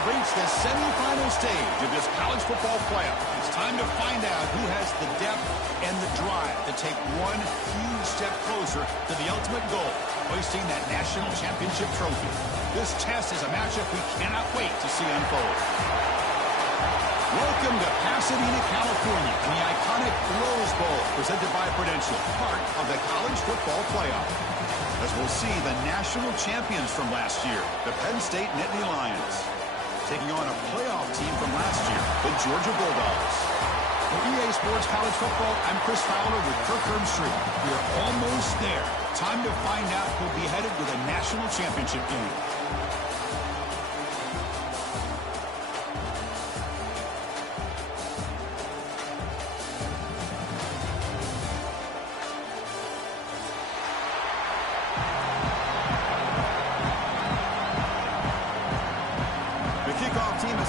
have reached the semifinal stage of this college football playoff. It's time to find out who has the depth and the drive to take one huge step closer to the ultimate goal, hoisting that national championship trophy. This test is a matchup we cannot wait to see unfold. Welcome to Pasadena, California, and the iconic Rose Bowl, presented by Prudential, part of the college football playoff. As we'll see the national champions from last year, the Penn State Nittany Lions, taking on a playoff team from last year, the Georgia Bulldogs. For EA Sports College Football, I'm Chris Fowler with Kirk Herbstreit. We're almost there. Time to find out who'll be headed to the national championship game.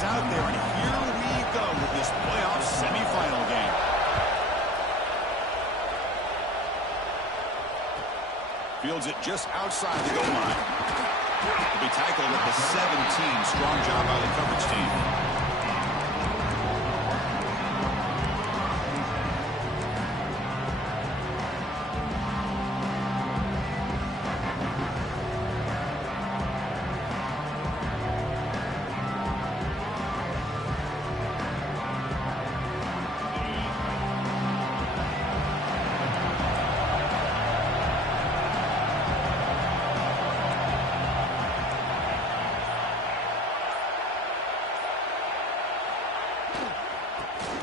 Out there, and here we go with this playoff semifinal game. Fields it just outside the goal line. He'll be tackled at the 17. Strong job by the coverage team.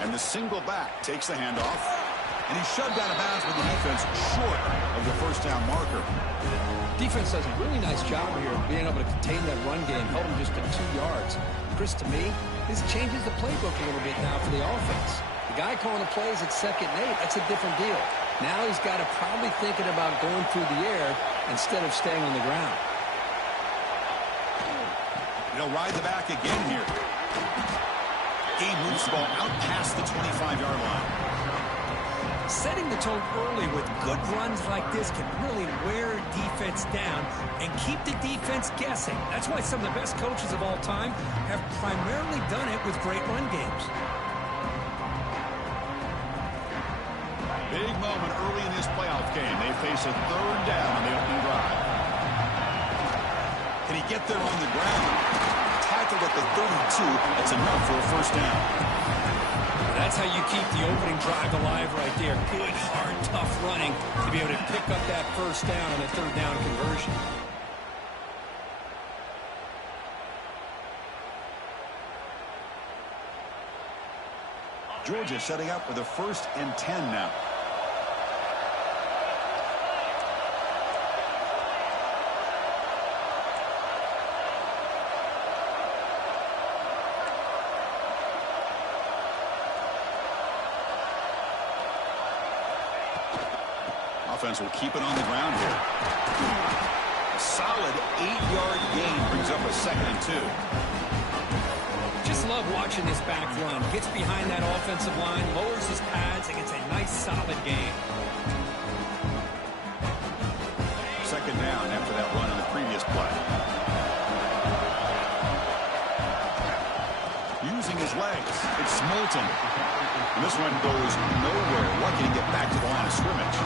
And the single back takes the handoff. And he's shoved out of bounds with the defense short of the first down marker. Defense does a really nice job here of being able to contain that run game, held him just to 2 yards. Chris, to me, this changes the playbook a little bit now for the offense. The guy calling the plays at 2nd and 8, that's a different deal. Now he's got to probably thinking about going through the air instead of staying on the ground. He'll ride the back again here. He moves the ball out past the 25-yard line. Setting the tone early with good runs like this can really wear defense down and keep the defense guessing. That's why some of the best coaches of all time have primarily done it with great run games. Big moment early in this playoff game. They face a 3rd down on the opening drive. Can he get there on the ground? Tackled at the 32. That's enough for a first down. That's how you keep the opening drive alive right there. Good, hard, tough running to be able to pick up that first down on the 3rd down conversion. Georgia setting up with a 1st and 10 now. Offense will keep it on the ground here. A solid 8-yard gain brings up a 2nd and 2. Just love watching this back run. Gets behind that offensive line, lowers his pads, and gets a nice solid gain. 2nd down after that run on the previous play. Using his legs, it's Moulton. And this one goes nowhere. Lucky to get back to the line of scrimmage.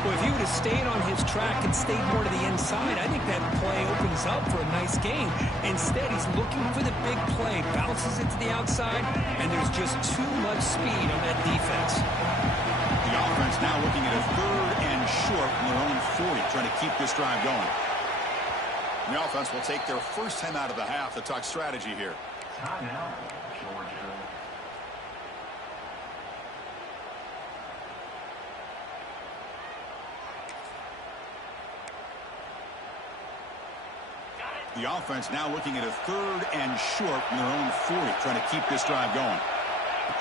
Well, if he would have stayed on his track and stayed more to the inside, I think that play opens up for a nice gain. Instead, he's looking for the big play, bounces it to the outside, and there's just too much speed on that defense. The offense now looking at a 3rd and short from their own 40, trying to keep this drive going. And the offense will take their first time out of the half to talk strategy here. Timeout, Georgia. The offense now looking at a 3rd and short from their own 40, trying to keep this drive going.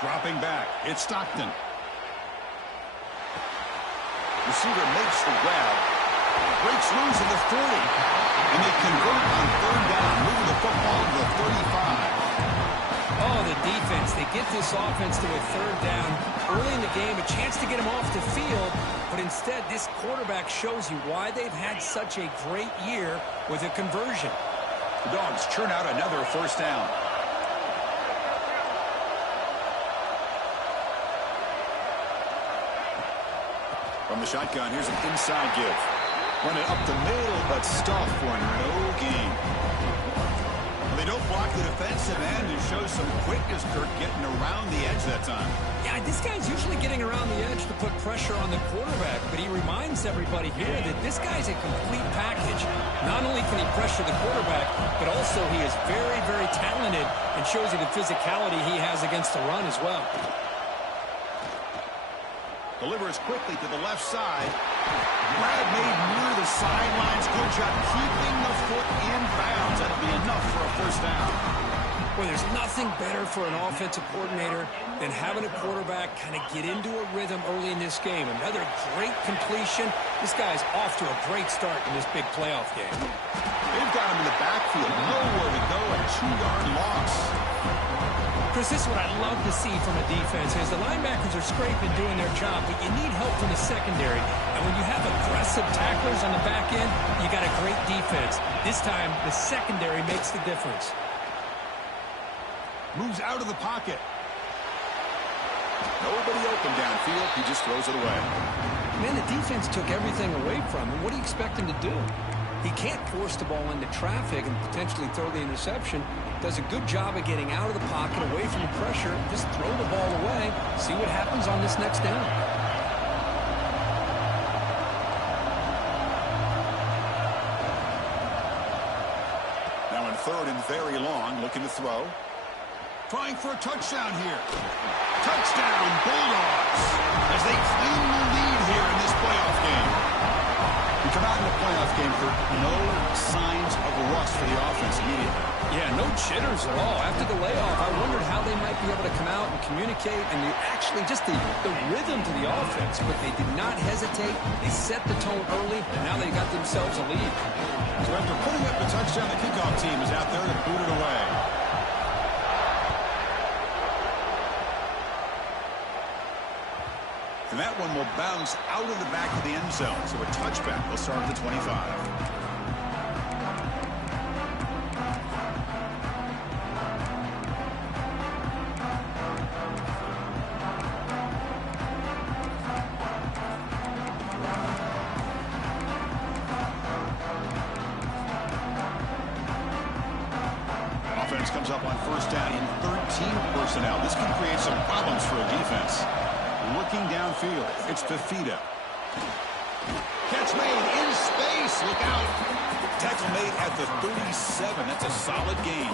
Dropping back, it's Stockton. Receiver makes the grab, breaks loose at the 40, and they convert on 3rd down, moving the football to the 35. Oh, the defense. They get this offense to a 3rd down early in the game, a chance to get them off the field, but instead this quarterback shows you why they've had such a great year with a conversion. The Dogs churn out another first down. From the shotgun, here's an inside give. Run it up the middle, but stuffed for no gain. Well, they don't block the defensive end and show some quickness, Kirk, getting around the edge that time. Yeah, this guy's usually getting around the edge to put pressure on the quarterback, but he reminds everybody here that this guy's a complete package. Not only can he pressure the quarterback, but also he is very, very talented and shows you the physicality he has against the run as well. Delivers quickly to the left side. Grab made near the sidelines. Good job keeping the foot in bounds. That'll be enough for a first down. Well, there's nothing better for an offensive coordinator than having a quarterback kind of get into a rhythm early in this game. Another great completion. This guy's off to a great start in this big playoff game. They've got him in the backfield. Nowhere to go. A 2-yard loss. Chris, this is what I love to see from a defense is the linebackers are scraping, doing their job, but you need help from the secondary. And when you have aggressive tacklers on the back end, you got a great defense. This time, the secondary makes the difference. Moves out of the pocket. Nobody open downfield. He just throws it away. Man, the defense took everything away from him. What do you expect him to do? He can't force the ball into traffic and potentially throw the interception. Does a good job of getting out of the pocket, away from the pressure. Just throw the ball away. See what happens on this next down. Now in third and very long, looking to throw. Trying for a touchdown here. Touchdown, Bulldogs, as they claim the lead here in this playoff game. We come out in the playoff game for no signs of rust for the offense immediately. Yeah, no jitters at all. After the layoff, I wondered how they might be able to come out and communicate and actually just the rhythm to the offense. But they did not hesitate. They set the tone early, and now they got themselves a lead. So after putting up the touchdown, the kickoff team is out there to boot it away. And that one will bounce out of the back of the end zone. So a touchback will start at the 25. Offense comes up on first down in 13 personnel. This can create some problems for a defense. Looking downfield, it's Fifita. Catch made in space. Look out. Tackle made at the 37. That's a solid gain.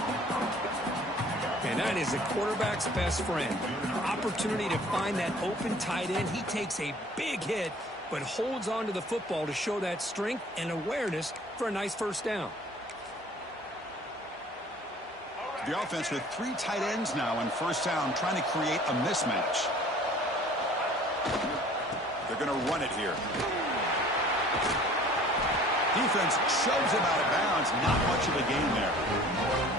And that is a quarterback's best friend. Opportunity to find that open tight end. He takes a big hit, but holds on to the football to show that strength and awareness for a nice first down. The offense with 3 tight ends now on first down, trying to create a mismatch. They're going to run it here. Defense shoves him out of bounds. Not much of a gain there.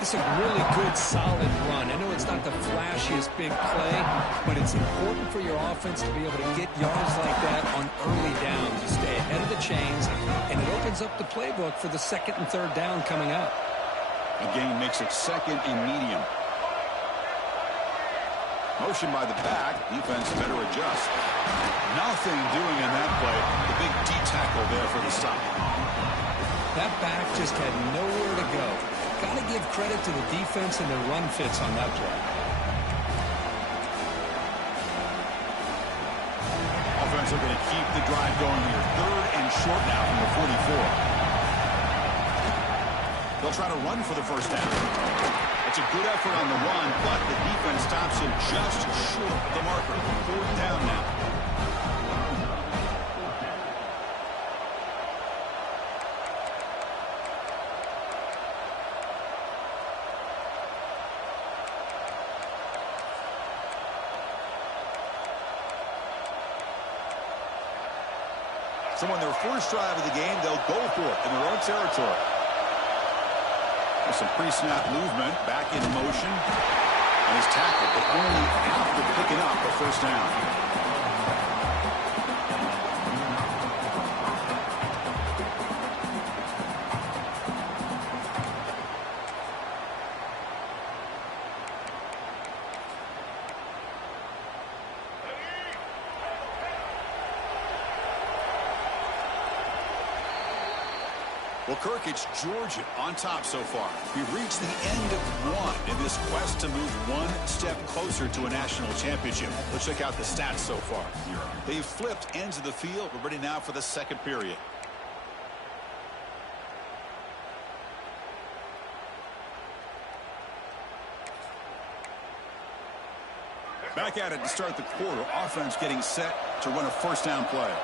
It's a really good, solid run. I know it's not the flashiest big play, but it's important for your offense to be able to get yards like that on early downs. You stay ahead of the chains, and it opens up the playbook for the second and third down coming up. A gain makes it second and medium. Motion by the back. Defense better adjust. Nothing doing in that play. The big D tackle there for the stop. That back just had nowhere to go. Got to give credit to the defense and their run fits on that play. Offense are going to keep the drive going here. Third and short now from the 44. They'll try to run for the first down. It's a good effort on the run, but the defense stops him just short of the marker. Fourth down now. So on their first drive of the game, they'll go for it in their own territory. With some pre-snap movement, back in motion, and his tackle, but only after picking up a first down. Well, Kirk, it's Georgia on top so far. We've reached the end of one in this quest to move one step closer to a national championship. Let's check out the stats so far. They've flipped ends of the field. We're ready now for the second period. Back at it to start the quarter. Offense getting set to run a first down play.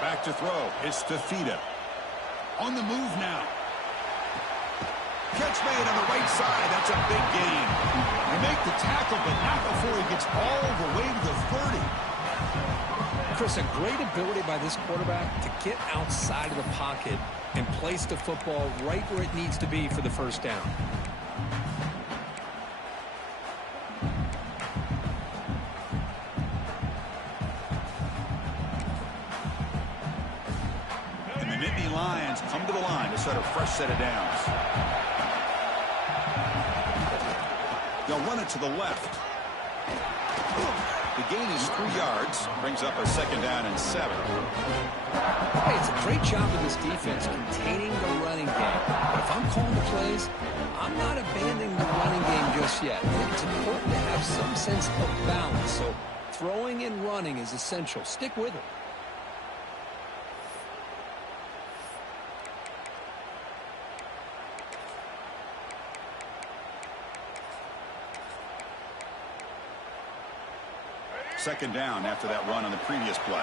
Back to throw. It's Fifita. On the move now. Catch made on the right side. That's a big gain. They make the tackle, but not before he gets all the way to the 30. Chris, a great ability by this quarterback to get outside of the pocket and place the football right where it needs to be for the first down. Lions come to the line to start a fresh set of downs. They'll run it to the left. The gain is 3 yards. Brings up a second down and 7. Hey, it's a great job of this defense containing the running game. But if I'm calling the plays, I'm not abandoning the running game just yet. I think it's important to have some sense of balance. So throwing and running is essential. Stick with it. Second down after that run on the previous play.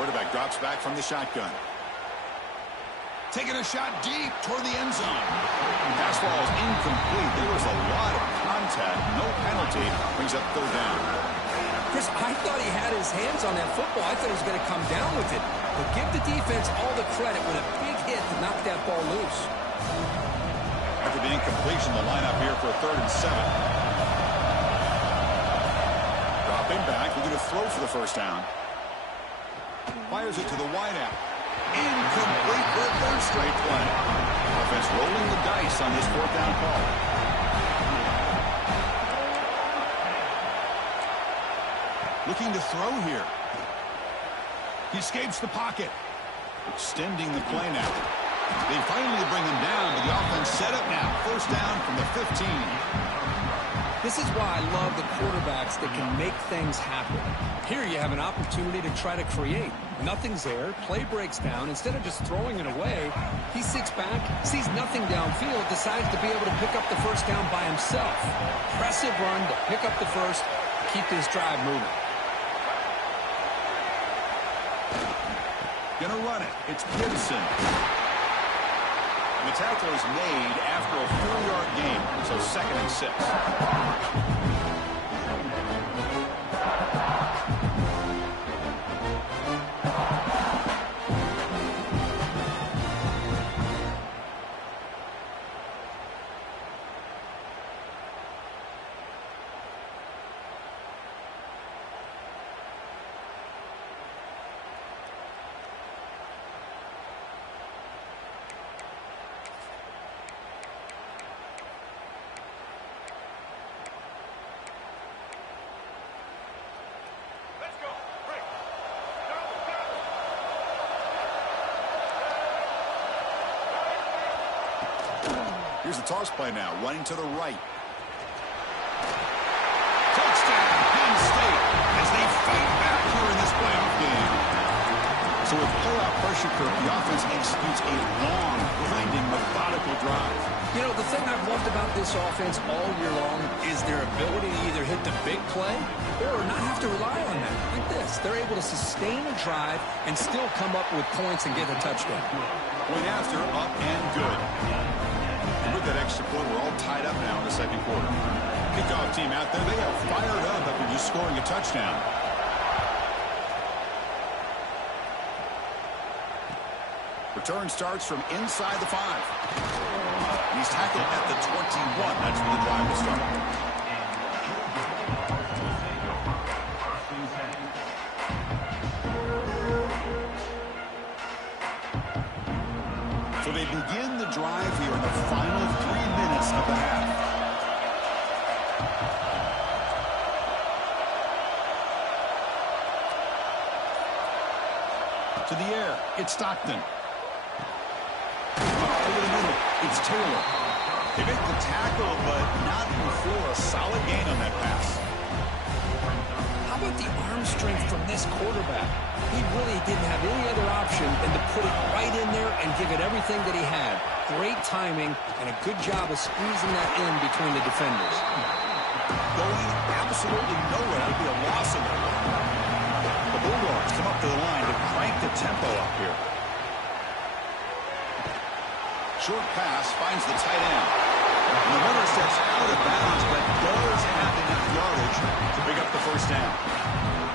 Quarterback drops back from the shotgun. Taking a shot deep toward the end zone. Pass ball is incomplete. There was a lot of contact. No penalty. Brings up third down. Chris, I thought he had his hands on that football. I thought he was going to come down with it. But give the defense all the credit with a big hit to knock that ball loose. After the incompletion, the lineup here for a 3rd and 7. Dropping back, looking to throw for the first down. Fires it to the wideout. Incomplete for a 3rd straight play. Offense rolling the dice on this 4th down call. Looking to throw here. He escapes the pocket. Extending the play now. They finally bring him down, but the offense set up now. First down from the 15. This is why I love the quarterbacks that can make things happen. Here you have an opportunity to try to create. Nothing's there. Play breaks down. Instead of just throwing it away, he sits back, sees nothing downfield, decides to be able to pick up the first down by himself. Impressive run to pick up the first, keep this drive moving. Gonna run it. It's Gibson. The tackle is made after a 4-yard gain, so 2nd and 6. Here's the toss play now, running to the right. Touchdown, Penn State, as they fight back here in this playoff game. So with pull-out pressure curve, the offense executes a long, grinding, methodical drive. You know, the thing I've loved about this offense all year long is their ability to either hit the big play or not have to rely on that. Like this, they're able to sustain a drive and still come up with points and get a touchdown. Point after, up and good. With that extra point, we're all tied up now in the second quarter. Kickoff team out there, they are fired up after just scoring a touchdown. Return starts from inside the 5. He's tackled at the 21. That's where the drive will start. So they begin the drive here in the final 3 minutes of the half. To the air, it's Stockton. Over the middle, it's Taylor. They make the tackle, but not before a solid gain on that pass. How about the arm strength from this quarterback? He really didn't have any other option than to put it right in there and give it everything that he had. Great timing and a good job of squeezing that in between the defenders. Going absolutely nowhere. That'd be a loss in there. The Bulldogs come up to the line to crank the tempo up here. Short pass finds the tight end. And the runner steps out of bounds, but does have enough yardage to pick up the first down.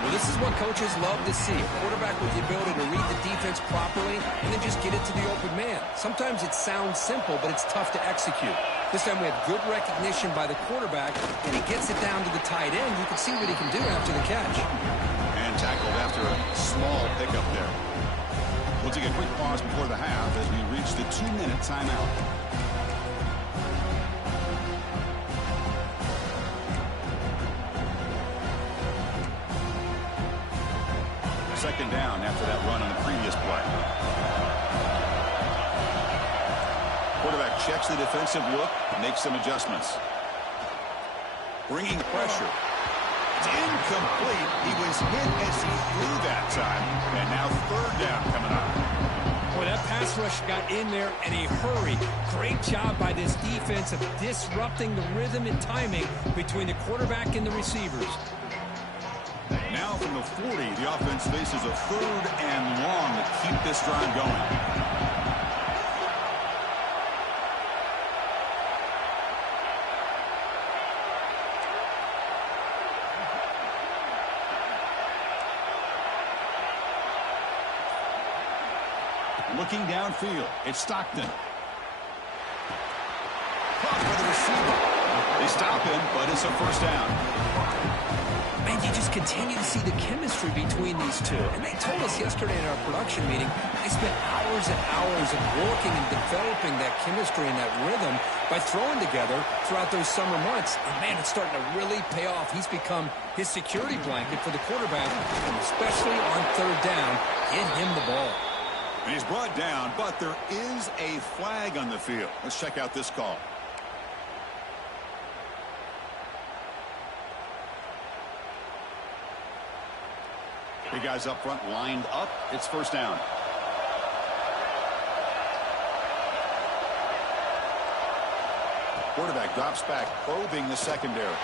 Well, this is what coaches love to see. A quarterback with the ability to read the defense properly and then just get it to the open man. Sometimes it sounds simple, but it's tough to execute. This time we have good recognition by the quarterback, and he gets it down to the tight end. You can see what he can do after the catch. And tackled after a small pickup there. We'll take a quick pause before the half as we reach the 2-minute timeout. Second down after that run on the previous play. Quarterback checks the defensive look, makes some adjustments. Bringing pressure. It's incomplete. He was hit as he threw that time. And now third down coming up. Boy, that pass rush got in there in a hurry. Great job by this defense of disrupting the rhythm and timing between the quarterback and the receivers. Now from the 40, the offense faces a third and long to keep this drive going. Looking downfield, it's Stockton. Caught by the receiver. They stop him, but it's a first down. Man, you just continue to see the chemistry between these two. And they told us yesterday in our production meeting, they spent hours and hours of working and developing that chemistry and that rhythm by throwing together throughout those summer months. And man, it's starting to really pay off. He's become his security blanket for the quarterback, and especially on third down, get him the ball. And he's brought down, but there is a flag on the field. Let's check out this call. Big guys up front lined up. It's first down. Quarterback drops back, probing the secondary.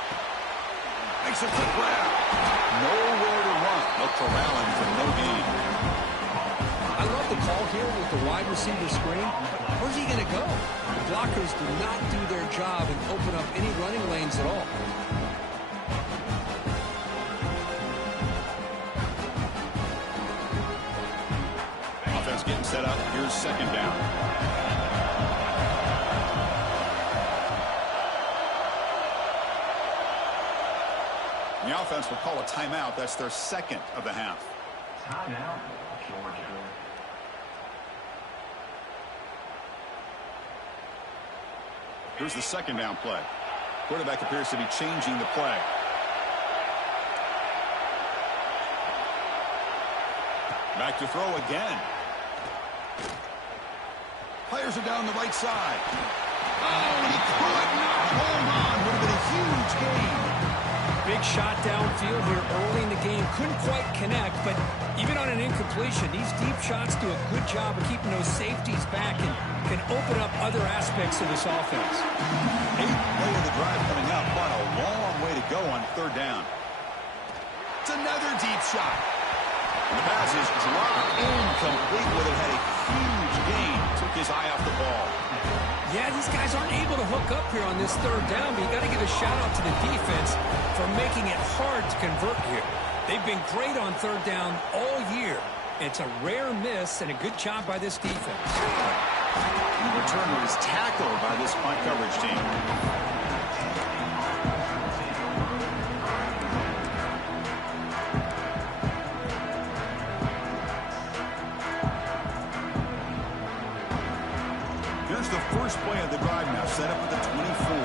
Makes it for grab. Nowhere to run. They'll corral him for no gain. I love the call here with the wide receiver screen. Where's he going to go? The blockers do not do their job and open up any running lanes at all. Offense getting set up. Here's second down. The offense will call a timeout. That's their second of the half. Timeout, Georgia. Here's the second down play. Quarterback appears to be changing the play. Back to throw again. Players are down the right side. Oh, he could not hold on. Would have been a huge gain. Big shot downfield here early in the game. Couldn't quite connect, but even on an incompletion, these deep shots do a good job of keeping those safeties back and can open up other aspects of this offense. 8th play of the drive coming up, but a long way to go on third down. It's another deep shot. And the pass is dropped incomplete with it. Had a huge gain. Took his eye off the ball. Yeah, these guys aren't able to hook up here on this third down, but you got to give a shout-out to the defense for making it hard to convert here. They've been great on third down all year. It's a rare miss and a good job by this defense. The returner is tackled by this punt coverage team. Here's the first play of the drive now, set up at the 24.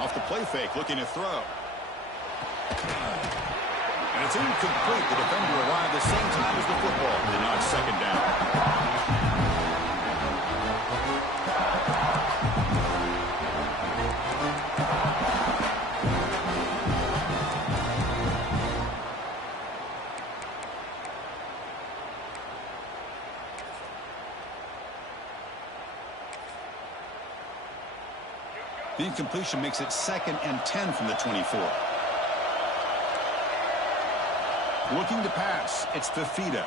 Off the play fake, looking to throw. And It's incomplete. The defender arrived the same time as the football. And now it's second down. The incompletion makes it 2nd and 10 from the 24. Looking to pass. It's Fifita.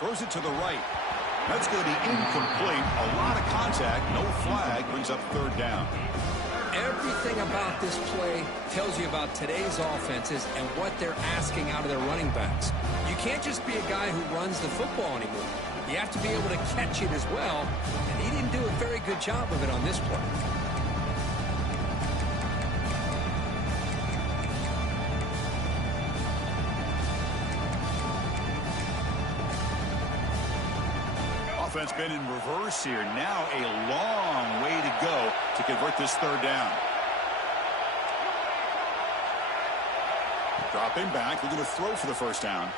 Throws it to the right. That's going to be incomplete. A lot of contact. No flag. Brings up 3rd down. Everything about this play tells you about today's offenses and what they're asking out of their running backs. You can't just be a guy who runs the football anymore. You have to be able to catch it as well, and he didn't do a very good job of it on this play. Offense been in reverse here. Now a long way to go to convert this 3rd down. Dropping back, looking to throw for the 1st down.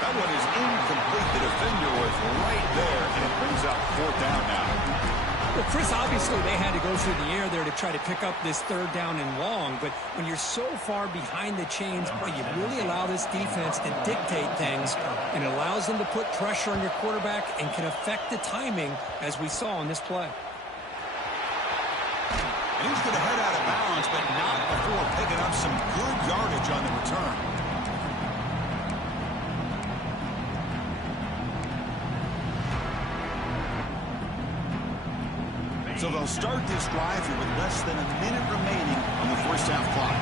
That one is incomplete. The defender was right there, and it brings up 4th down now. Well, Chris, obviously they had to go through the air there to try to pick up this 3rd down and long, but when you're so far behind the chains, boy, you really allow this defense to dictate things, and it allows them to put pressure on your quarterback and can affect the timing, as we saw in this play. And he's going to head out of bounds, but not before picking up some good yardage on the return. So they'll start this drive here with less than a minute remaining on the 1st half clock.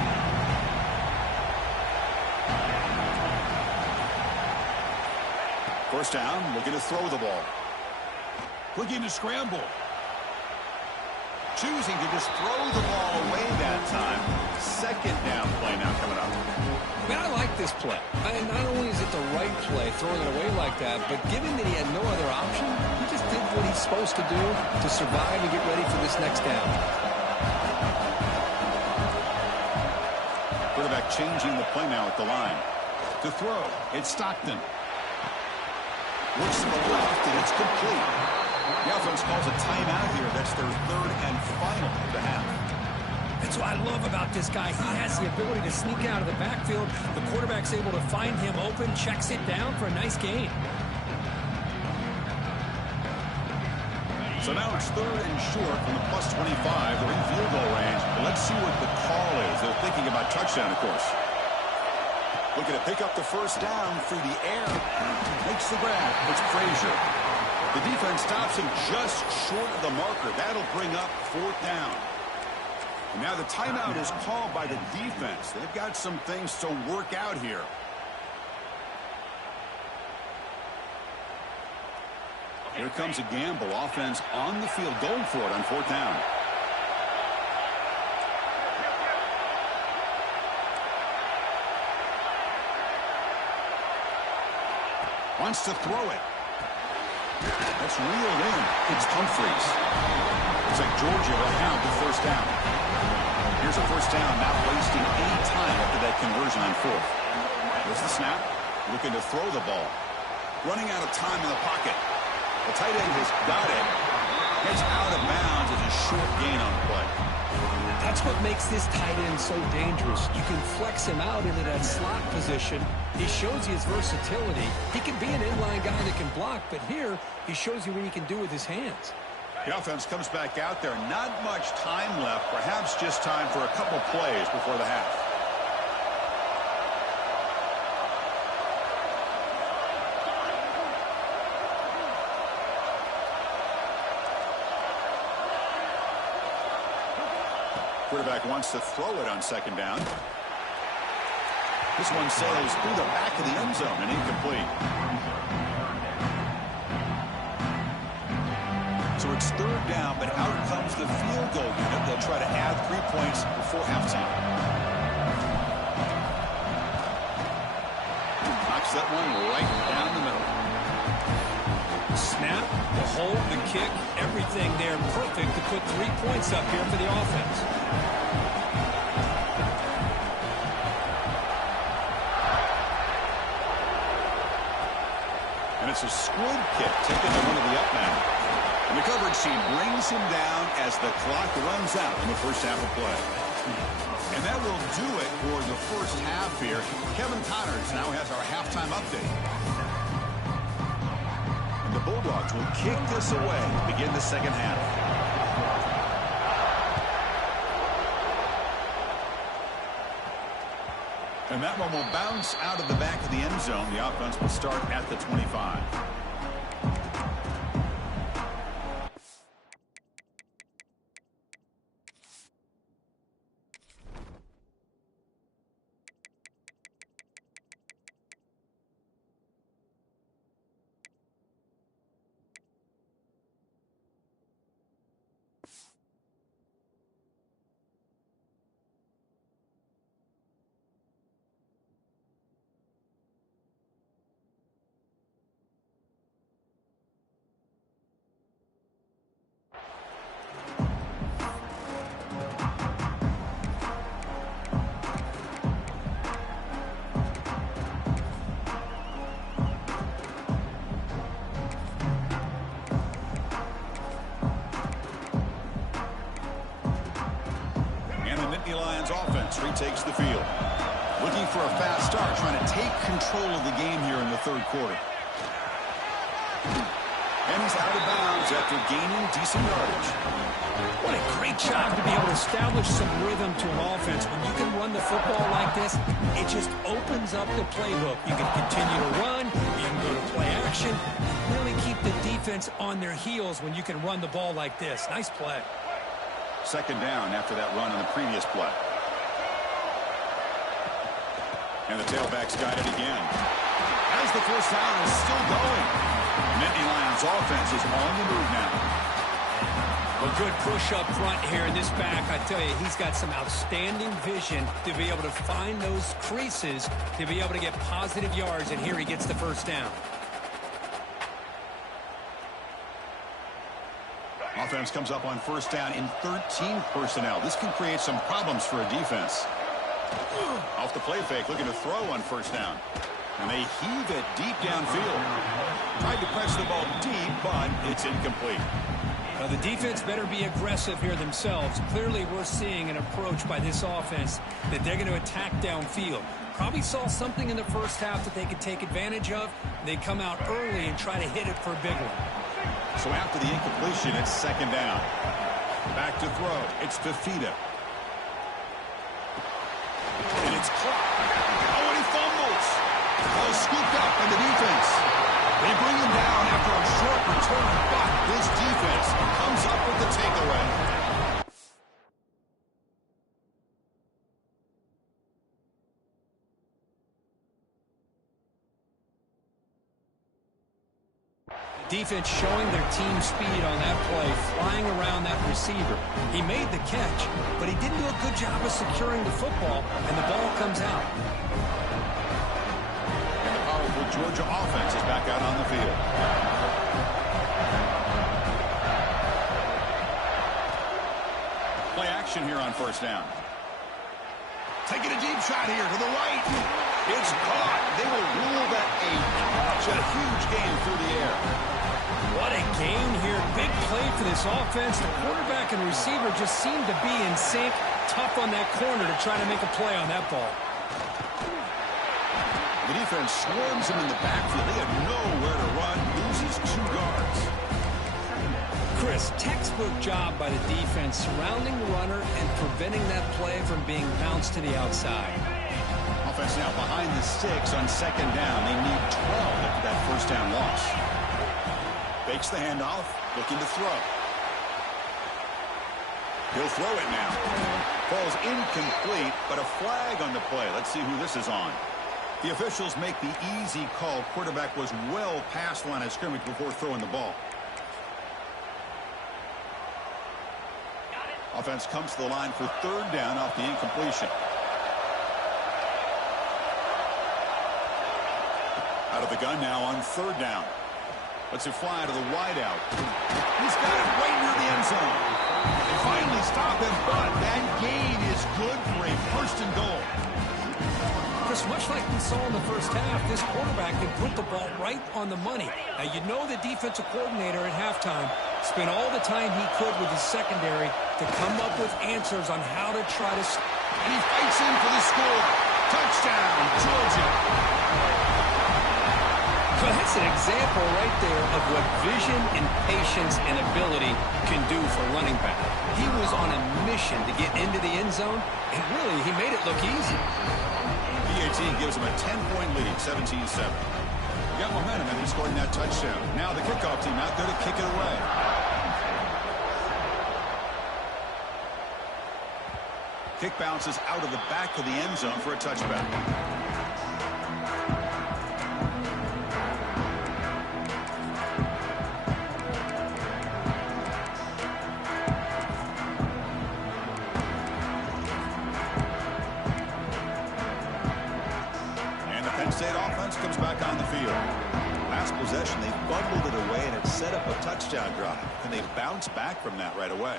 First down, looking to throw the ball. Looking to scramble. Choosing to just throw the ball away that time. 2nd down play now coming up. Man, I like this play. Not only is it the right play, throwing it away like that, but given that he had no other option, he just did what he's supposed to do to survive and get ready for this next down. Quarterback changing the play now at the line. To throw, it's Stockton. Looks to the left, and it's complete. The offense calls a timeout here. That's their 3rd and final of the half. That's what I love about this guy. He has the ability to sneak out of the backfield. The quarterback's able to find him open, checks it down for a nice gain. So now it's 3rd and short from the +25. They're in field goal range. But let's see what the call is. They're thinking about touchdown, of course. Looking to pick up the 1st down through the air. Makes the grab. It's Frazier. The defense stops him just short of the marker. That'll bring up 4th down. And now the timeout is called by the defense. They've got some things to work out here. Here comes a gamble. Offense on the field going for it on 4th down. Wants to throw it. That's reeled in. It's Humphreys. Looks like Georgia will have the 1st down. Here's a 1st down, not wasting any time after that conversion on 4th. There's the snap. Looking to throw the ball. Running out of time in the pocket. The tight end has got it. Gets out of bounds as a short gain on the play. That's what makes this tight end so dangerous. You can flex him out into that slot position. He shows you his versatility. He can be an inline guy that can block, but here he shows you what he can do with his hands. The offense comes back out there. Not much time left. Perhaps just time for a couple plays before the half. Quarterback wants to throw it on 2nd down. This one sails through the back of the end zone and incomplete. So it's 3rd down, but out comes the field goal unit. They'll try to add 3 points before halftime. Knocks that one right down the middle. Snap, the hold, the kick, everything there perfect to put 3 points up here for the offense. And it's a squib kick taken to one of the up men. And the coverage team brings him down as the clock runs out in the first half of play. And that will do it for the first half here. Kevin Connors now has our halftime update. And the Bulldogs will kick this away to begin the second half. And that one will bounce out of the back of the end zone. The offense will start at the 25. Lions offense retakes the field. Looking for a fast start, trying to take control of the game here in the third quarter. And he's out of bounds after gaining decent yardage. What a great job to be able to establish some rhythm to an offense. When you can run the football like this, it just opens up the playbook. You can continue to run, you can go to play action, really keep the defense on their heels when you can run the ball like this. Nice play. Second down after that run on the previous play. And the tailback's got it again. As the first down is still going. Nittany Lions offense is on the move now. A good push up front here in this back. I tell you, he's got some outstanding vision to be able to find those creases, to be able to get positive yards, and here he gets the first down. Offense comes up on first down in 13 personnel. This can create some problems for a defense. Off the play fake, looking to throw on first down. And they heave it deep downfield. Tried to press the ball deep, but it's incomplete. The defense better be aggressive here themselves. Clearly, we're seeing an approach by this offense that they're going to attack downfield. Probably saw something in the first half that they could take advantage of. They come out early and try to hit it for a big one. So after the incompletion, it's second down. Back to throw. It's Fifita. And it's caught. Oh, and he fumbles. Ball scooped up in the defense. They bring him down after a short return, but this defense comes up with the takeaway. Defense showing their team speed on that play, flying around that receiver. He made the catch, but he didn't do a good job of securing the football, and the ball comes out. And the powerful Georgia offense is back out on the field. Play action here on first down. Taking a deep shot here to the right. It's caught. They will rule that a huge gain through the air. What a gain here. Big play for this offense. The quarterback and receiver just seem to be in sync. Tough on that corner to try to make a play on that ball. The defense swarms him in the backfield. They have nowhere to run. Loses 2 guards. Chris, textbook job by the defense surrounding the runner and preventing that play from being bounced to the outside. Offense now behind the sticks on second down. They need 12 after that first down loss. Fakes the handoff, looking to throw. He'll throw it now. Falls incomplete, but a flag on the play. Let's see who this is on. The officials make the easy call. Quarterback was well past the line of scrimmage before throwing the ball. Offense comes to the line for third down off the incompletion. Out of the gun now on third down. Let's it fly to the wideout. He's got it right near the end zone. They finally stop him, but that gain is good for a first and goal. Chris, Chris, much like we saw in the first half, this quarterback can put the ball right on the money. Now, you know the defensive coordinator at halftime spent all the time he could with his secondary to come up with answers on how to try to... And he fights in for the score. Touchdown, Georgia. So that's an example right there of what vision and patience and ability can do for running back. He was on a mission to get into the end zone, and really, he made it look easy. PAT gives him a 10-point lead, 17-7. You got momentum, and he's scoring that touchdown. Now the kickoff team out there to kick it away. Kick bounces out of the back of the end zone for a touchback. State offense comes back on the field. Last possession, they bundled it away, and it set up a touchdown drive. And they bounce back from that right away.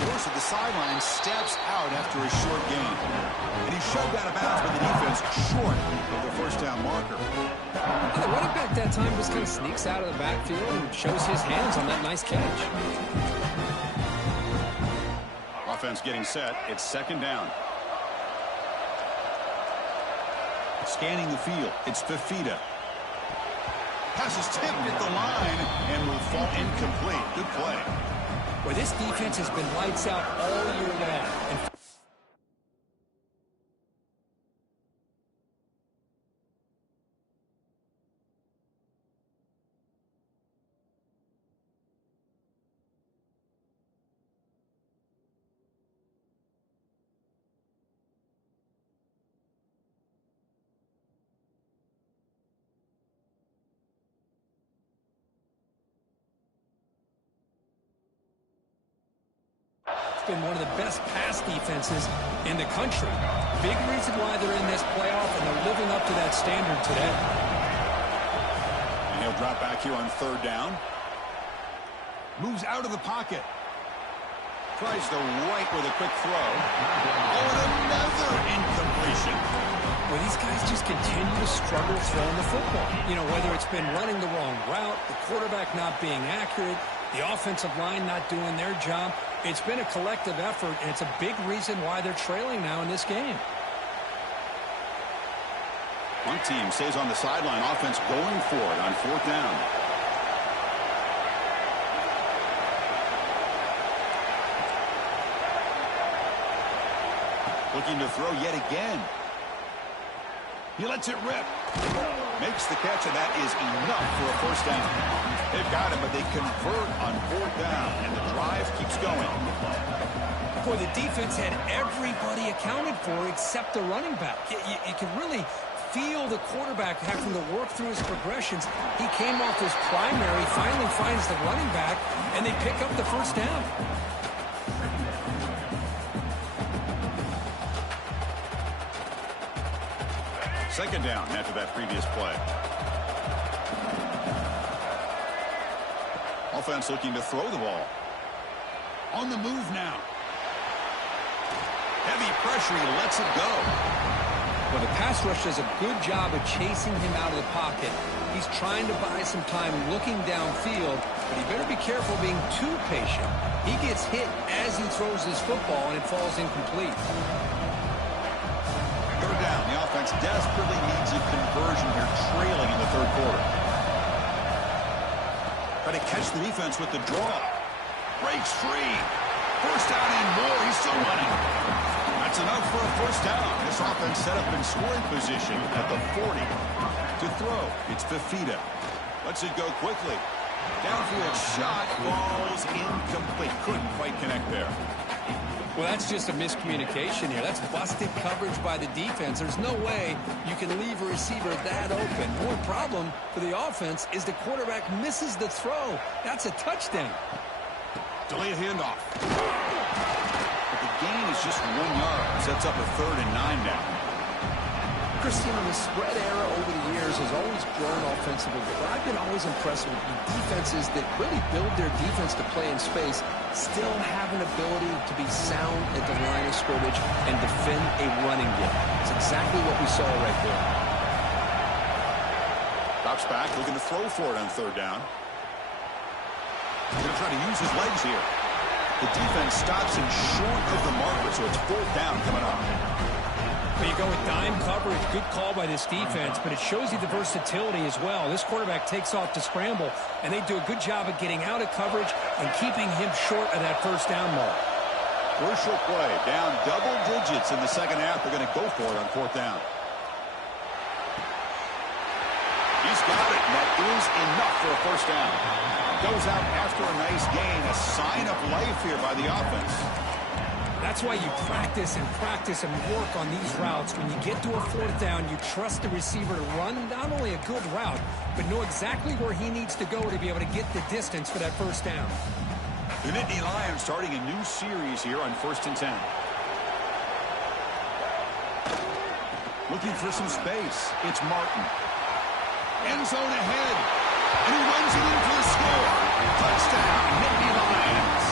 Morse at the sideline steps out after a short gain. And he's shoved out of bounds by the defense short of the first down marker. And the running back that time just kind of sneaks out of the backfield and shows his hands on that nice catch. Offense getting set. It's second down. Scanning the field, it's Fifita. Pass is tipped at the line and will fall incomplete. Good play. Well, this defense has been lights out all year long. And been one of the best pass defenses in the country. Big reason why they're in this playoff, and they're living up to that standard today. And he'll drop back here on third down. Moves out of the pocket. Tries the right with a quick throw. Oh, and another incompletion. Well, these guys just continue to struggle throwing the football. You know, whether it's been running the wrong route, the quarterback not being accurate, the offensive line not doing their job. It's been a collective effort, and it's a big reason why they're trailing now in this game. One team stays on the sideline. Offense going for it on fourth down. Looking to throw yet again. He lets it rip. Makes the catch, and that is enough for a first down. They've got him, but they convert on fourth down, and the drive keeps going. Boy, the defense had everybody accounted for except the running back. You can really feel the quarterback having to work through his progressions. He came off his primary, finally finds the running back, and they pick up the first down. Second down after that previous play. Offense looking to throw the ball. On the move now. Heavy pressure, he lets it go. Well, the pass rush does a good job of chasing him out of the pocket. He's trying to buy some time looking downfield, but he better be careful being too patient. He gets hit as he throws his football, and it falls incomplete. Third down. The offense desperately needs a conversion here, trailing in the third quarter. Try to catch the defense with the draw. Breaks free. First down and more. He's still running. That's enough for a first down. This offense set up in scoring position at the 40. To throw, it's Fifita. Lets it go quickly. Downfield shot falls incomplete. Couldn't quite connect there. Well, that's just a miscommunication here. That's busted coverage by the defense. There's no way you can leave a receiver that open. More problem for the offense is the quarterback misses the throw. That's a touchdown. Delayed handoff. But the gain is just 1 yard. Sets up a 3rd and 9 now. Christian, the spread era over the years has always grown offensively, but I've been always impressed with defenses that really build their defense to play in space, still have an ability to be sound at the line of scrimmage and defend a running game. So exactly what we saw right there. Drops back, looking to throw for it on third down. He's going to try to use his legs here. The defense stops him short of the marker, so it's fourth down coming up. Well, you go with dime coverage. Good call by this defense, but it shows you the versatility as well. This quarterback takes off to scramble, and they do a good job of getting out of coverage and keeping him short of that first down mark. Crucial play. Down double digits in the second half. They're going to go for it on fourth down. He's got it, and that is enough for a first down. Goes out after a nice gain. A sign of life here by the offense. That's why you practice and work on these routes. When you get to a fourth down, you trust the receiver to run not only a good route, but know exactly where he needs to go to be able to get the distance for that first down. The Nittany Lions starting a new series here on 1st and 10. Looking for some space. It's Martin. End zone ahead. And he runs it in for the score. Touchdown, Nittany Lions.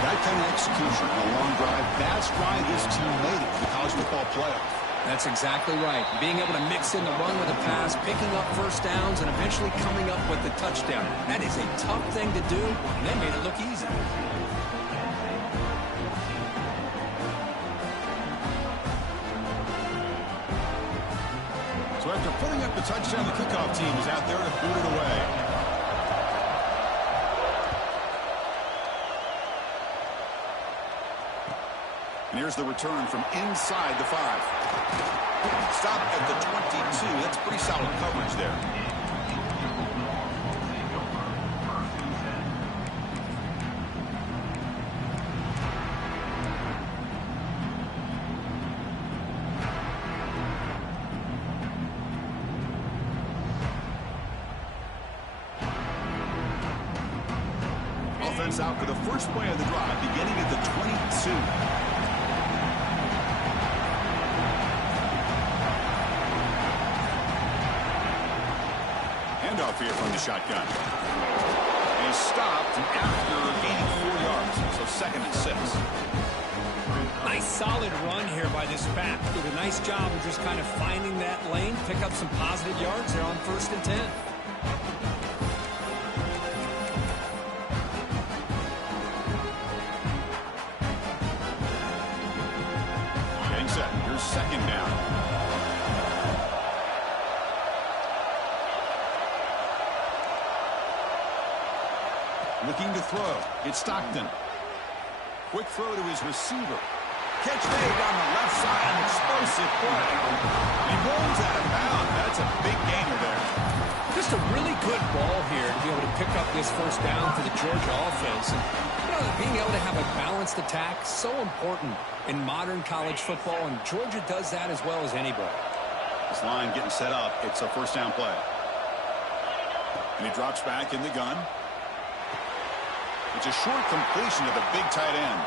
That kind of execution on a long drive, that's why this team made it to the college football playoff. That's exactly right. Being able to mix in the run with the pass, picking up first downs, and eventually coming up with the touchdown. That is a tough thing to do, and they made it look easy. So after putting up the touchdown, the kickoff team is out there to boot it away. And here's the return from inside the 5. Stop at the 22. That's pretty solid coverage there. Offense out for the first play of the drive, beginning at the 22. Off here from the shotgun. And he's stopped after gaining 4 yards, so 2nd and 6. Nice solid run here by this back. Did a nice job of just kind of finding that lane, pick up some positive yards there on 1st and 10. Getting set. Here's 2nd down. Looking to throw. It's Stockton. Quick throw to his receiver. Catch made on the left side. An explosive play. He rolls out of bounds. That's a big gainer there. Just a really good ball here to be able to pick up this first down for the Georgia offense. And, being able to have a balanced attack, so important in modern college football, and Georgia does that as well as anybody. This line getting set up. It's a first down play. And he drops back in the gun. It's a short completion to the big tight end.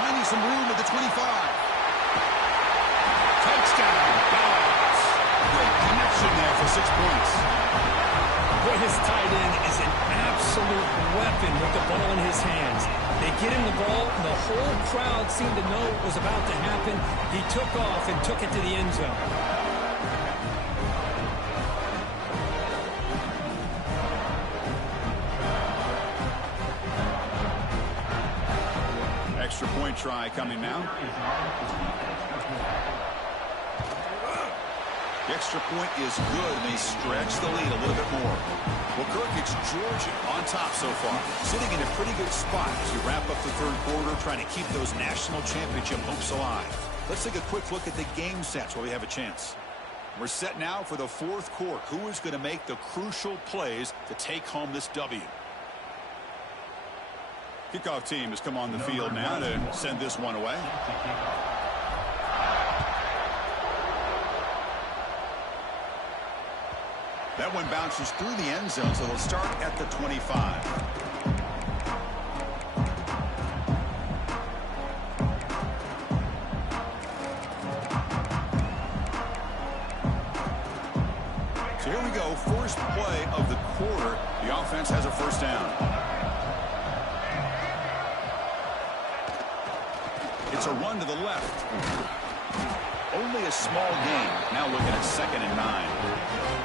Finding some room at the 25. Touchdown, Dogs. Great connection there for 6 points. Boy, his tight end is an absolute weapon with the ball in his hands. They get him the ball, and the whole crowd seemed to know what was about to happen. He took off and took it to the end zone. Extra point try coming now. The extra point is good, and they stretch the lead a little bit more. Well, Kirk, it's Georgia on top so far, sitting in a pretty good spot as we wrap up the 3rd quarter, trying to keep those national championship hopes alive. Let's take a quick look at the game stats while we have a chance. We're set now for the 4th quarter. Who is going to make the crucial plays to take home this W? Kickoff team has come on the field now to send this one away. That one bounces through the end zone, so they'll start at the 25. So here we go, first play of the quarter. The offense has a first down. It's a run to the left. a small gain. Now looking at 2nd and 9.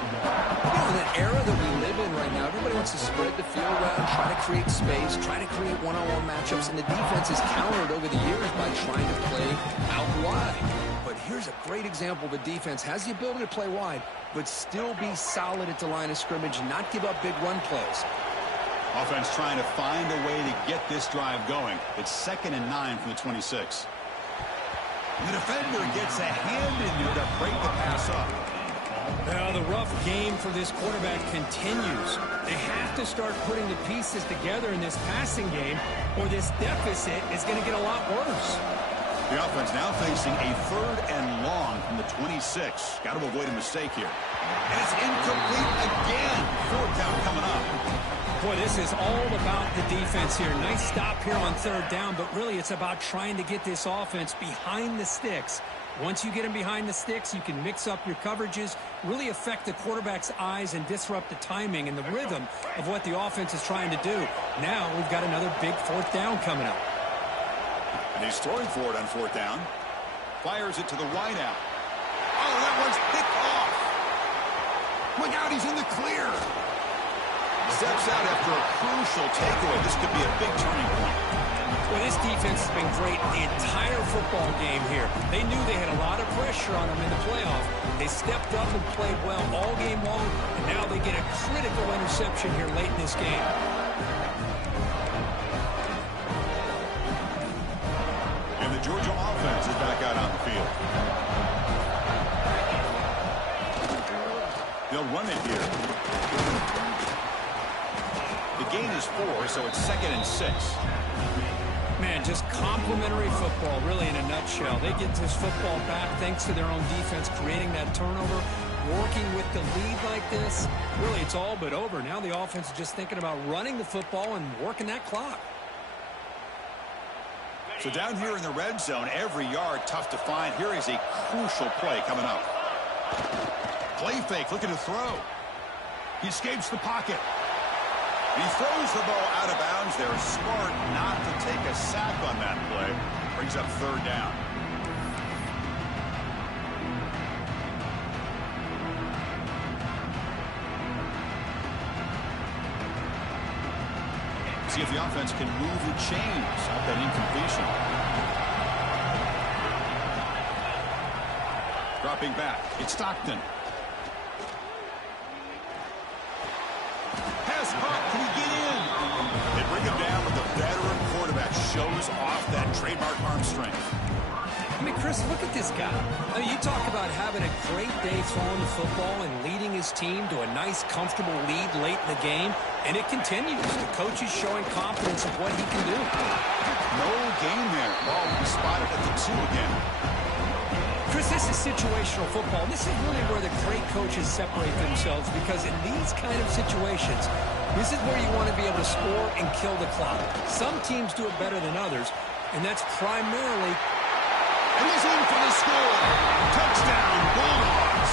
You know, in the era that we live in right now, everybody wants to spread the field around, try to create space, try to create one-on-one matchups, and the defense is countered over the years by trying to play out wide. But here's a great example. The defense has the ability to play wide, but still be solid at the line of scrimmage, not give up big run plays. Offense trying to find a way to get this drive going. It's 2nd and 9 from the 26. The defender gets a hand in there to break the pass up. Now the rough game for this quarterback continues. They have to start putting the pieces together in this passing game, or this deficit is going to get a lot worse. The offense now facing a 3rd and long from the 26. Got to avoid a mistake here. And it's incomplete again. 4th down coming up. Boy, this is all about the defense here. Nice stop here on 3rd down, but really it's about trying to get this offense behind the sticks. Once you get them behind the sticks, you can mix up your coverages, really affect the quarterback's eyes and disrupt the timing and the rhythm of what the offense is trying to do. Now we've got another big 4th down coming up. And he's throwing for it on 4th down. Fires it to the wide out. Oh, that one's picked off. Look out, he's in the clear. Steps out after a crucial takeaway. This could be a big turning point. Well, this defense has been great the entire football game here. They knew they had a lot of pressure on them in the playoff. They stepped up and played well all game long, and now they get a critical interception here late in this game. And the Georgia offense is back out on the field. They'll run it here. The gain is 4, so it's 2nd and 6. Man, just complimentary football, really, in a nutshell. They get this football back thanks to their own defense, creating that turnover, working with the lead like this. Really, it's all but over. Now the offense is just thinking about running the football and working that clock. So down here in the red zone, every yard tough to find. Here is a crucial play coming up. Play fake, looking to throw. He escapes the pocket. He throws the ball out of bounds there. Smart not to take a sack on that play. Brings up 3rd down. See if the offense can move the chains off that incompletion. Dropping back. It's Stockton. Pass caught. Can he get in? They bring him down, but the veteran quarterback shows off that trademark arm strength. I mean, Chris, look at this guy. I mean, you talk about having a great day throwing the football and leading his team to a nice, comfortable lead late in the game, and it continues. The coach is showing confidence of what he can do. No gain there. Ball spotted at the 2 again. Chris, this is situational football. This is really where the great coaches separate themselves, because in these kind of situations, this is where you want to be able to score and kill the clock. Some teams do it better than others, and that's primarily... And he's in for the score. Touchdown, Bulldogs.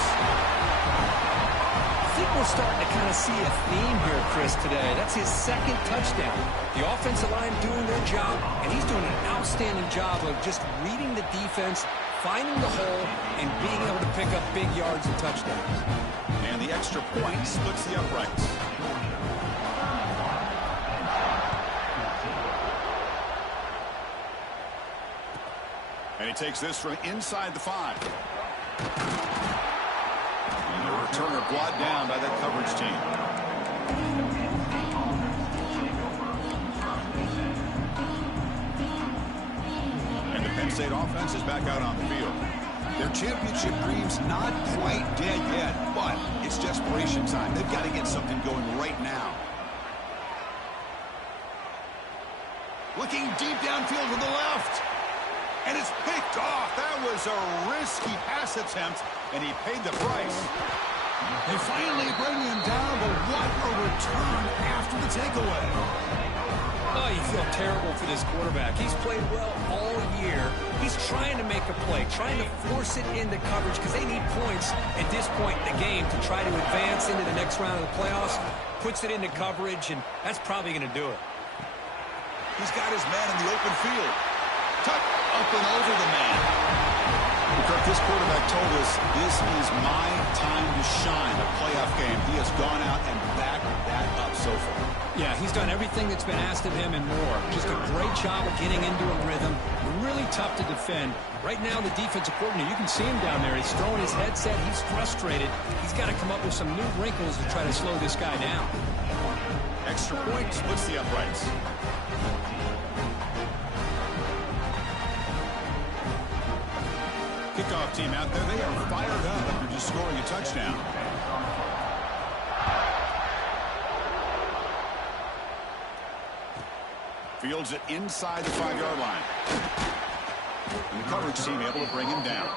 I think we're starting to kind of see a theme here, Chris, today. That's his 2nd touchdown. The offensive line doing their job, and he's doing an outstanding job of just reading the defense, finding the hole, and being able to pick up big yards and touchdowns. And the extra point splits the uprights. And he takes this from inside the 5. And the returner brought down by that coverage team. And the Penn State offense is back out on the field. Their championship dreams not quite dead yet, but it's desperation time. They've got to get something going right now. Looking deep downfield to the left. And it's picked off. That was a risky pass attempt, and he paid the price. They finally bring him down, but what a return after the takeaway. Oh, you feel terrible for this quarterback. He's played well all year. He's trying to make a play, trying to force it into coverage because they need points at this point in the game to try to advance into the next round of the playoffs. Puts it into coverage, and that's probably going to do it. He's got his man in the open field. Tuck up and over the man. Kirk This quarterback told us this is my time to shine, a playoff game. He has gone out and backed that up so far. Yeah, he's done everything that's been asked of him and more. Just a great job of getting into a rhythm. Really tough to defend. Right now, the defensive coordinator, you can see him down there. He's throwing his headset. He's frustrated. He's got to come up with some new wrinkles to try to slow this guy down. Extra point splits the uprights. Kickoff team out there. They are fired up after just scoring a touchdown. Fields it inside the 5-yard line. And the coverage team able to bring him down.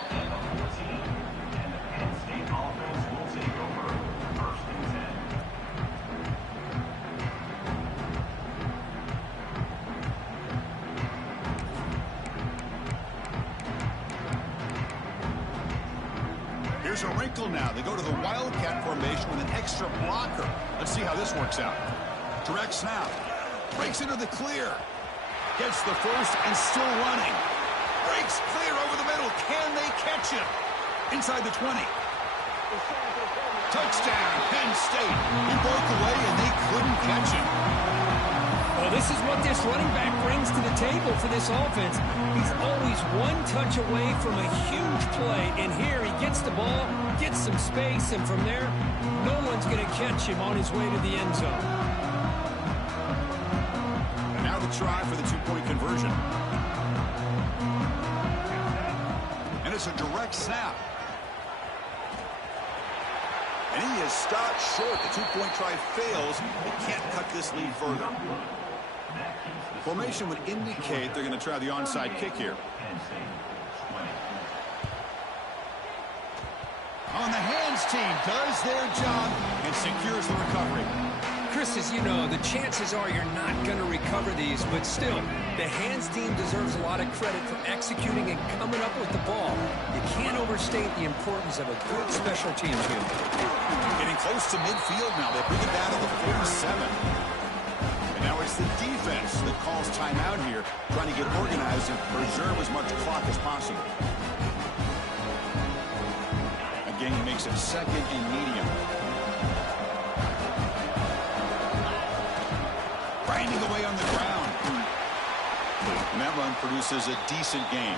Here's a wrinkle now. They go to the Wildcat formation with an extra blocker. Let's see how this works out. Direct snap. Breaks into the clear. Gets the first and still running. Breaks clear over the middle. Can they catch him? Inside the 20. Touchdown, Penn State. He broke away and they couldn't catch him. Well, this is what this running back brings to the table for this offense. He's always one touch away from a huge play. And here he gets the ball, gets some space, and from there, no one's going to catch him on his way to the end zone. Try for the 2-point conversion. And it's a direct snap. And he is stopped short. The 2-point try fails. They can't cut this lead further. Formation would indicate they're going to try the onside kick here. On the hands team does their job and secures the recovery. Chris, as you know, the chances are you're not going to recover these, but still, the hands team deserves a lot of credit for executing and coming up with the ball. You can't overstate the importance of a good special teams unit. Getting close to midfield now. They bring it down to the 47. And now it's the defense that calls timeout here, trying to get organized and preserve as much clock as possible. Again, he makes it second and medium. Grinding away on the ground. And that run produces a decent gain.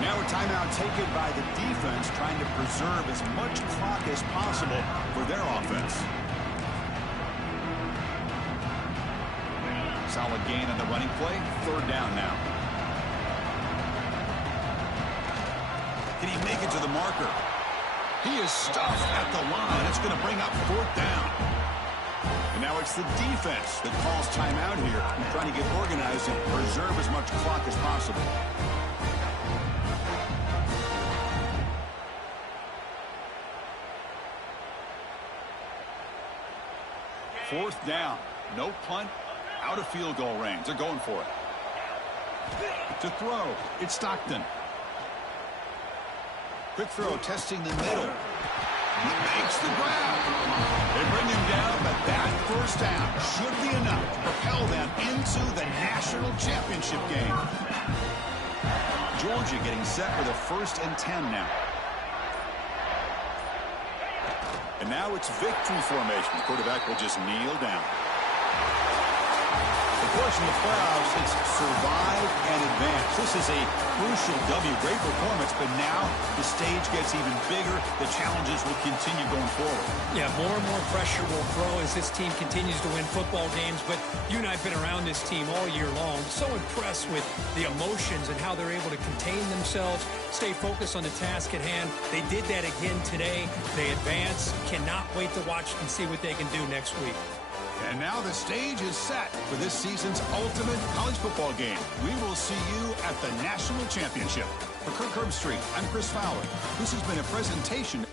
Now a timeout taken by the defense, trying to preserve as much clock as possible for their offense. Solid gain on the running play. 3rd down now. Can he make it to the marker? He is stuffed at the line. It's going to bring up 4th down. And now it's the defense that calls timeout here, trying to get organized and preserve as much clock as possible. Fourth down. No punt. Out of field goal range. They're going for it. To throw, it's Stockton. Quick throw, testing the middle. He makes the grab. They bring him down, but that first down should be enough to propel them into the national championship game. Georgia getting set for the 1st and 10 now. And now it's victory formation. The quarterback will just kneel down. Of course, in the playoffs, it's survive and advance. This is a crucial W. Great performance, but now the stage gets even bigger. The challenges will continue going forward. Yeah, more and more pressure will grow as this team continues to win football games. But you and I have been around this team all year long. So impressed with the emotions and how they're able to contain themselves, stay focused on the task at hand. They did that again today. They advance. Cannot wait to watch and see what they can do next week. And now the stage is set for this season's ultimate college football game. We will see you at the national championship. For Kirk Herbstreit, I'm Chris Fowler. This has been a presentation